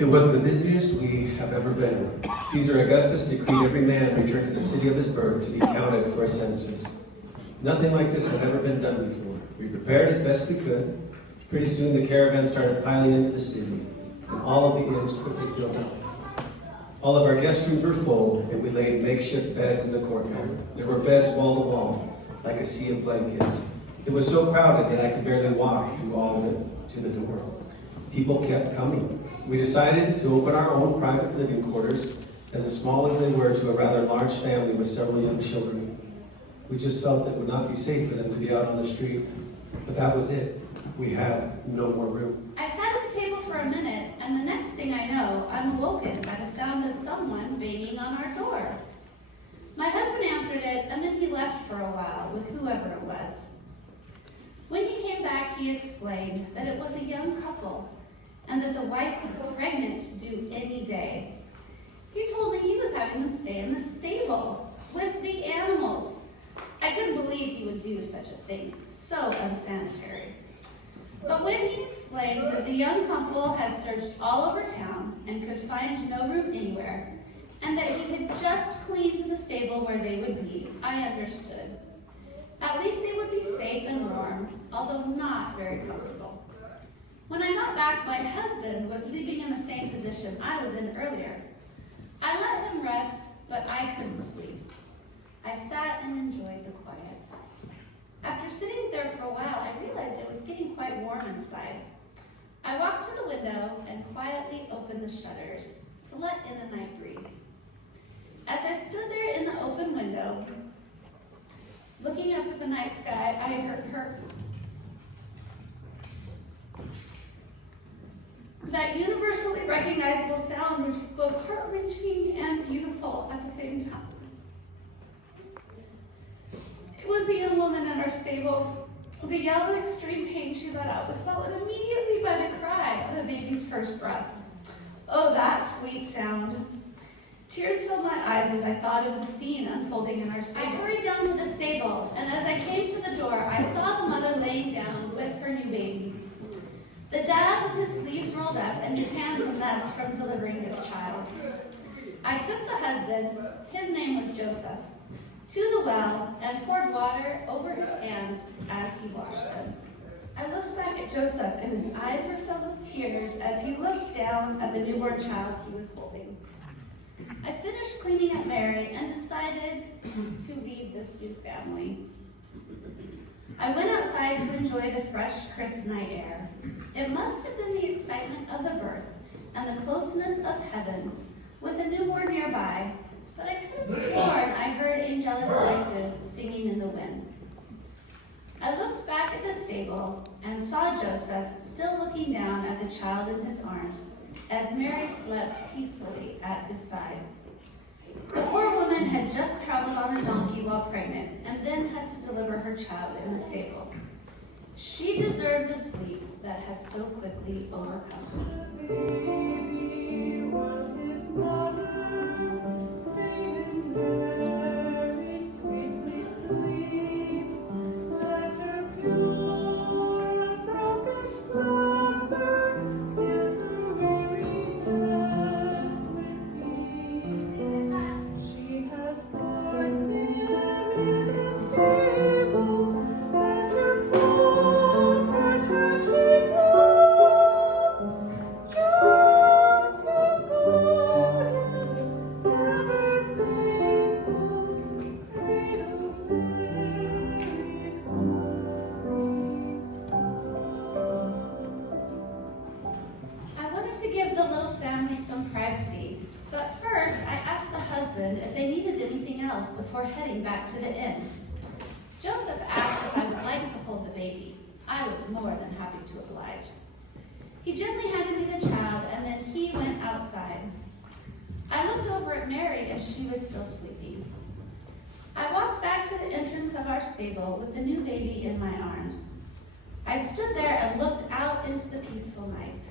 It was the busiest we have ever been. Caesar Augustus decreed every man return to the city of his birth to be counted for a census. Nothing like this had ever been done before. We prepared as best we could. Pretty soon the caravan started piling into the city, and all of the inns quickly filled up. All of our guest rooms were full, and we laid makeshift beds in the courtyard. There were beds wall to wall, like a sea of blankets. It was so crowded that I could barely walk through all of it to the door. People kept coming. We decided to open our own private living quarters, as small as they were, to a rather large family with several young children. We just felt it would not be safe for them to be out on the street, but that was it. We had no more room. I sat at the table for a minute, and the next thing I know, I'm awoken by the sound of someone banging on our door. My husband answered it, and then he left for a while with whoever it was. When he came back, he explained that it was a young couple, and that the wife was pregnant due any day. He told me he was having them stay in the stable with the animals. I couldn't believe he would do such a thing, so unsanitary. But when he explained that the young couple had searched all over town and could find no room anywhere, and that he had just cleaned the stable where they would be, I understood. At least they would be safe and warm, although not very comfortable. When I got back, my husband was sleeping in the same position I was in earlier. I let him rest, but I couldn't sleep. I sat and enjoyed the quiet. After sitting there for a while, I realized it was getting quite warm inside. I walked to the window and quietly opened the shutters to let in a night breeze. As I stood there in the open window, looking up at the night sky, I heard that universally recognizable sound, which is both heart-wrenching and beautiful at the same time. It was the young woman in our stable. The yell of extreme pain she let out was followed immediately by the cry of the baby's first breath. Oh, that sweet sound. Tears filled my eyes as I thought of the scene unfolding in our stable. I hurried down to the stable, and as I came to the door, I saw the mother laying down with her new baby. The dad with his sleeves rolled up and his hands a mess from delivering his child. I took the husband, his name was Joseph, to the well and poured water over his hands as he washed them. I looked back at Joseph, and his eyes were filled with tears as he looked down at the newborn child he was holding. I finished cleaning up Mary and decided to leave this new family. I went outside to enjoy the fresh, crisp night air. It must have been the excitement of the birth and the closeness of heaven with a newborn nearby, but I could have sworn I heard angelic voices singing in the wind. I looked back at the stable and saw Joseph still looking down at the child in his arms as Mary slept peacefully at his side. The poor woman had just traveled on a donkey while pregnant and then had to deliver her child in the stable. She deserved the sleep that had so quickly overcome her. Baby was his mother, and very sweetly sleeps, let her pure unbroken slumber in her weary rest with peace. She has borne him in her stable, and her comfort has she known. Joseph God, ever faithful, cradle Mary's only son. I wanted to give the little family some privacy, but first I asked the husband if they needed anything else before heading back to the inn. Joseph asked if I would like to hold the baby. I was more than happy to oblige. He gently handed me the child, and then he went outside. I looked over at Mary as she was still sleeping. I walked back to the entrance of our stable with the new baby in my arms. I stood there and looked out into the peaceful night.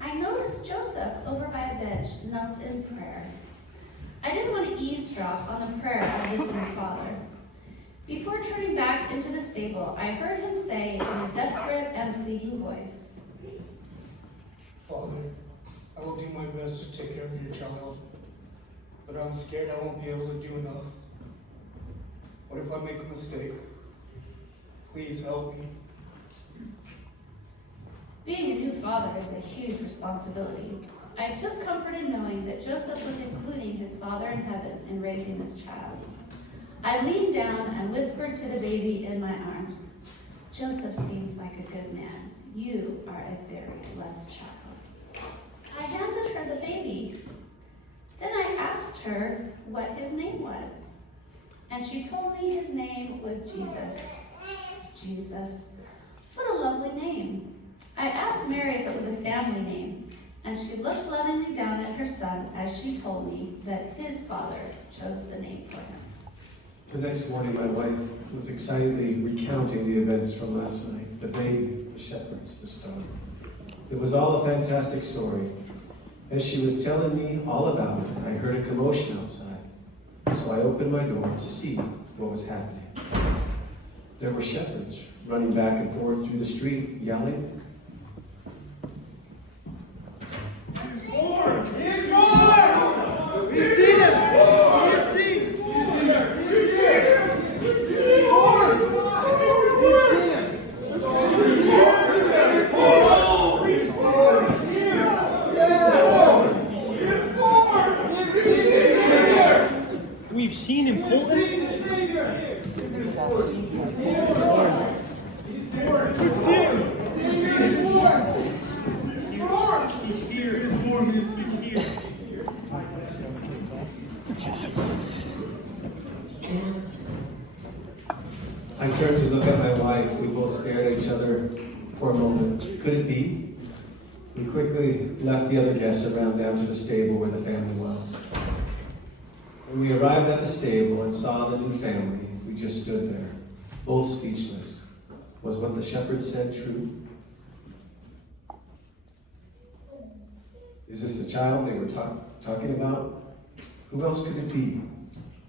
I noticed Joseph over by a bench, knelt in prayer. I didn't want to eavesdrop on the prayer of this new father. Before turning back into the stable, I heard him say in a desperate and pleading voice, Father, I will do my best to take care of your child, but I'm scared I won't be able to do enough. What if I make a mistake? Please help me. Being a new father is a huge responsibility. I took comfort in knowing that Joseph was including his Father in heaven in raising this child. I leaned down and whispered to the baby in my arms, "Joseph seems like a good man. You are a very blessed child." I handed her the baby. Then I asked her what his name was. And she told me his name was Jesus. Jesus. What a lovely name. I asked Mary if it was a family name, and she looked lovingly down at her son as she told me that his father chose the name for him. The next morning, my wife was excitedly recounting the events from last night, the baby, the shepherds, the star. It was all a fantastic story. As she was telling me all about it, I heard a commotion outside, so I opened my door to see what was happening. There were shepherds running back and forth through the street, yelling. He's born! We've seen him! We've seen him! He's here! He's born! We've seen him! He's here! We've seen him, We've Colton. seen the Savior! He's born! He's born! We've seen him. He's born! He's here. He's born. He's here. I turned to look at my wife. We both stared at each other for a moment. Could it be? We quickly left the other guests around down to the stable where the family was. When we arrived at the stable and saw the new family, we just stood there, both speechless. Was what the shepherds said true? Is this the child they were talking about? Who else could it be?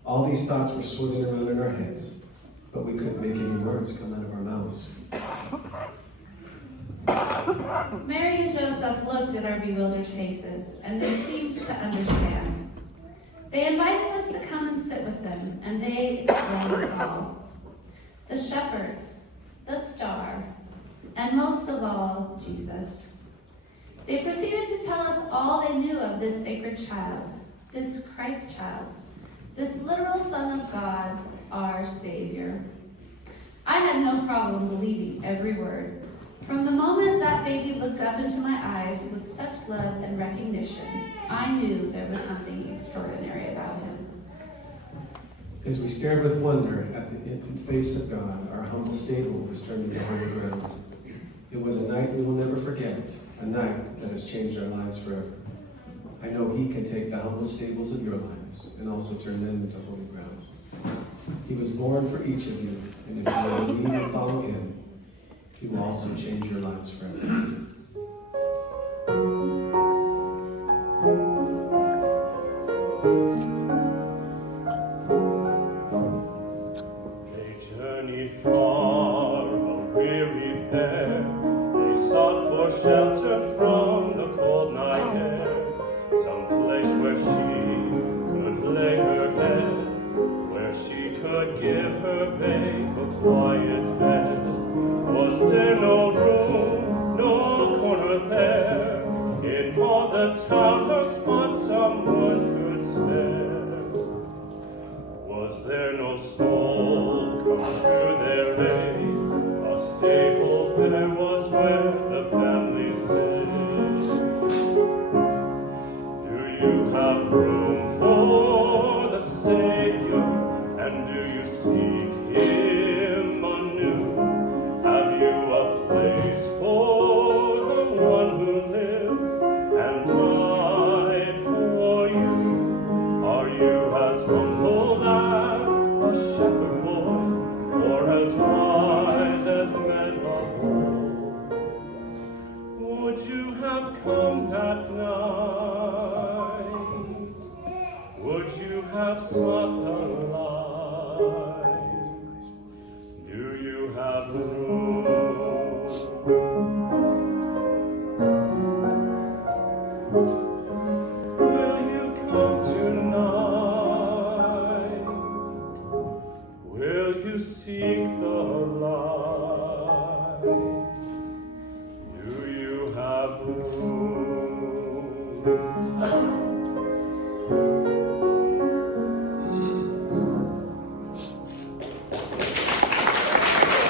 All these thoughts were swirling around in our heads, but we couldn't make any words come out of our mouths. Mary and Joseph looked at our bewildered faces, and they seemed to understand. They invited us to come and sit with them, and they explained it all. The shepherds, the star, and most of all, Jesus. They proceeded to tell us all they knew of this sacred child, this Christ child, this literal Son of God, our Savior. I had no problem believing every word. From the moment that baby looked up into my eyes with such love and recognition, I knew there was something extraordinary about him. As we stared with wonder at the infant face of God, our humble stable was turned into holy ground. It was a night we will never forget, a night that has changed our lives forever. I know He can take the humble stables of your lives and also turn them into holy ground. He was born for each of you, and if you will believe and follow Him, He will also change your lives forever. They journeyed far, a weary pair. They sought for shelter from the cold night air. Some place where she could lay her head, where she could give her babe a quiet bed. Was there no room, no corner there, in all the town a spot someone could spare? Was there no soul come to their aid? A stable there was where the family stayed. Do you have room for the Savior? And do you seek Him anew? Have you a place for the one who lived and died for you? Are you as humble as a shepherd boy, or as wise as men of old? Would you have come that night? Would you have sought the light? Do you have room? Will you come tonight? Will you seek the light? Do you have room